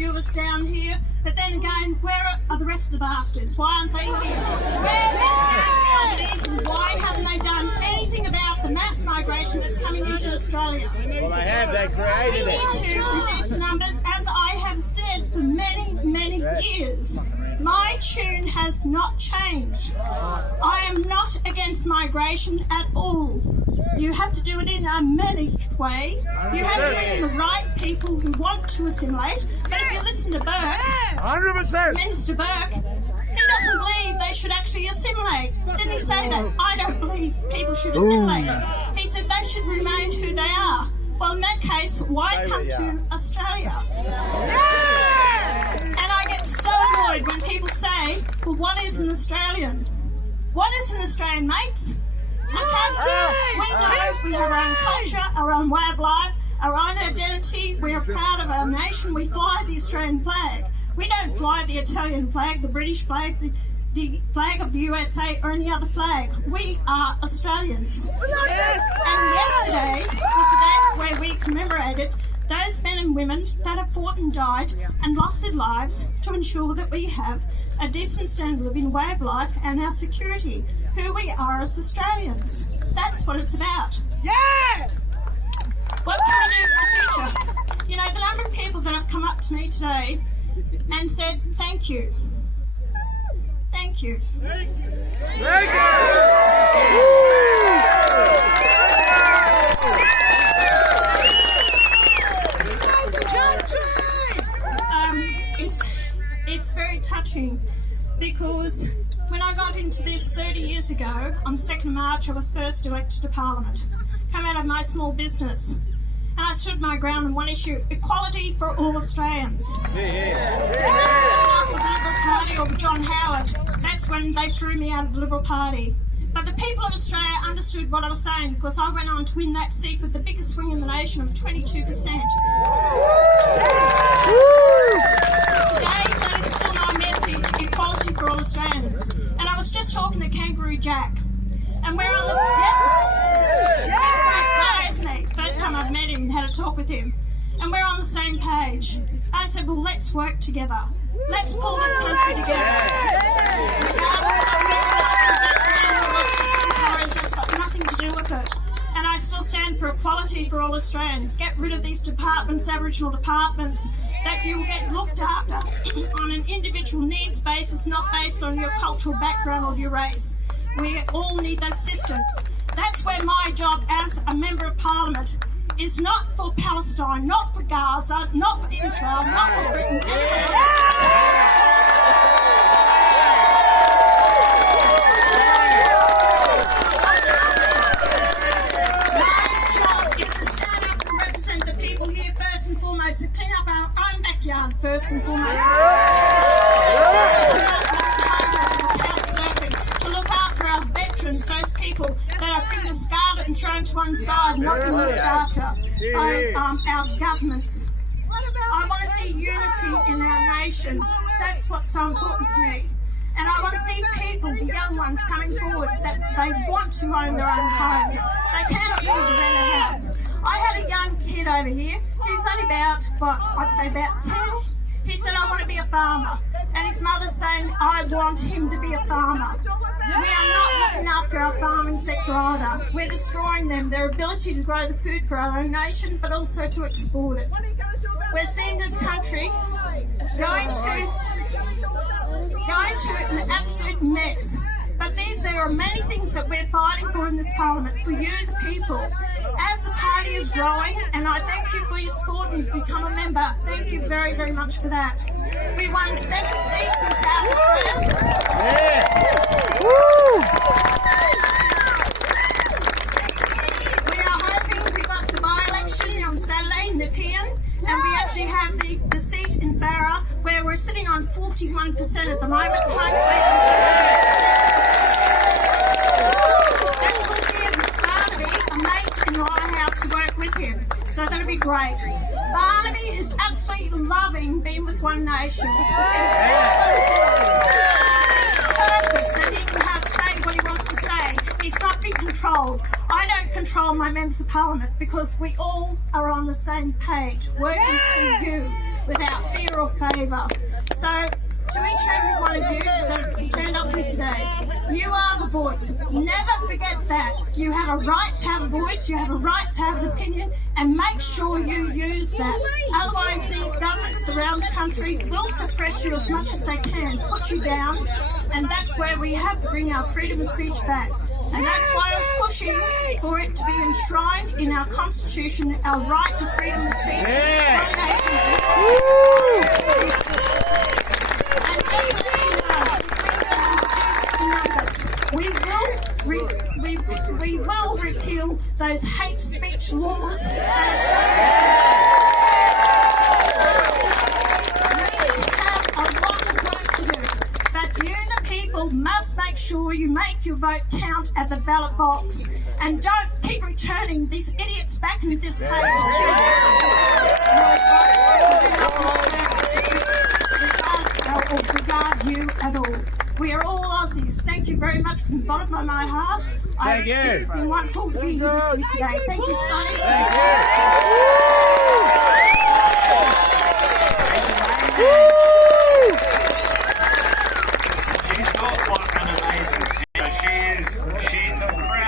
few of us down here, but then again, where are the rest of the bastards? Why aren't they here? Where are the reasons? Why haven't they done anything about the mass migration that's coming into Australia? Well, they have. They created We it. need to reduce the numbers, as I have said for many, many years. My tune has not changed. I am not against migration at all. You have to do it in a managed way. You have to do it in the right people who want to assimilate. But if you listen to Burke, 100%. Minister Burke, he doesn't believe they should actually assimilate. Didn't he say that? I don't believe people should assimilate. He said they should remain who they are. Well, in that case, why come to Australia? And I get so annoyed when people say, well, what is an Australian? What is an Australian, mates? Okay, we know we have our own culture, our own way of life, our own identity. We are proud of our nation. We fly the Australian flag. We don't fly the Italian flag, the British flag, the flag of the USA or any other flag. We are Australians. And yesterday was the day where we commemorated those men and women that have fought and died and lost their lives to ensure that we have a decent standard of living, way of life and our security, who we are as Australians. That's what it's about. Yeah! What can we do for the future? You know, the number of people that have come up to me today and said, thank you. Thank you. Thank It's very touching, because when I got into this 30 years ago, on the 2nd of March, I was first elected to Parliament. Came out of my small business, and I stood my ground on one issue: equality for all Australians. The Liberal Party or John Howard, that's when they threw me out of the Liberal Party. But the people of Australia understood what I was saying, because I went on to win that seat with the biggest swing in the nation of 22%. Today, that is still my message: equality for all Australians. And I was just talking to Kangaroo Jack, and we're on the He's a great guy, isn't he? First time I've met him and had a talk with him, and we're on the same page. I said, well, let's work together. Let's pull this country together. Regardless of your background or religious empires, that's got nothing to do with it. And I still stand for equality for all Australians. Get rid of these departments, Aboriginal departments, that you'll get looked after on an individual needs basis, not based on your cultural background or your race. We all need that assistance. That's where my job as a Member of Parliament is, not for Palestine, not for Gaza, not for Israel, not for Britain, anyone else. To clean up our own backyard first and foremost. To look after our veterans, those people that are being discarded and thrown to one side and not being looked after by our governments. I want to see unity in our nation. That's what's so important to me. And I want to see people, the young ones, coming forward that they want to own their own homes. They cannot afford to rent a house. I had a young kid over here. He's only about, I'd say about 10. He said, I want to be a farmer. And his mother's saying, I want him to be a farmer. We are not looking after our farming sector either. We're destroying them, their ability to grow the food for our own nation, but also to export it. We're seeing this country going to an absolute mess. But there are many things that we're fighting for in this Parliament, for you, the people. As the party is growing, and I thank you for your support and you've become a member, thank you very, very much for that. We won 7 seats in South Australia. We are hoping we got the by-election on Saturday in Repeal, and we actually have the seat in Canberra, where we're sitting on 41% at the moment. So that'll be great. Barnaby is absolutely loving being with One Nation. It's purpose that he can say what he wants to say. He's not being controlled. I don't control my members of parliament because we all are on the same page, working for you without fear or favour. So, to each and every one of you that have turned up here today, you are the voice. Never forget that. You have a right to have a voice, you have a right to have an opinion, and make sure you use that. Otherwise, these governments around the country will suppress you as much as they can, put you down, and that's where we have to bring our freedom of speech back. And that's why I was pushing for it to be enshrined in our Constitution, our right to freedom of speech. Yeah. And just to let you know, we will repeal those hate speech laws. We have a lot of work to do, but you, the people, must make sure you make your vote count at the ballot box, and don't keep returning these idiots back into this place. Regard you at all. We are all Aussies. Thank you very much from the bottom of my heart. Thank you. It's been wonderful to be here with you today. Thank you, Scotty. Thank you.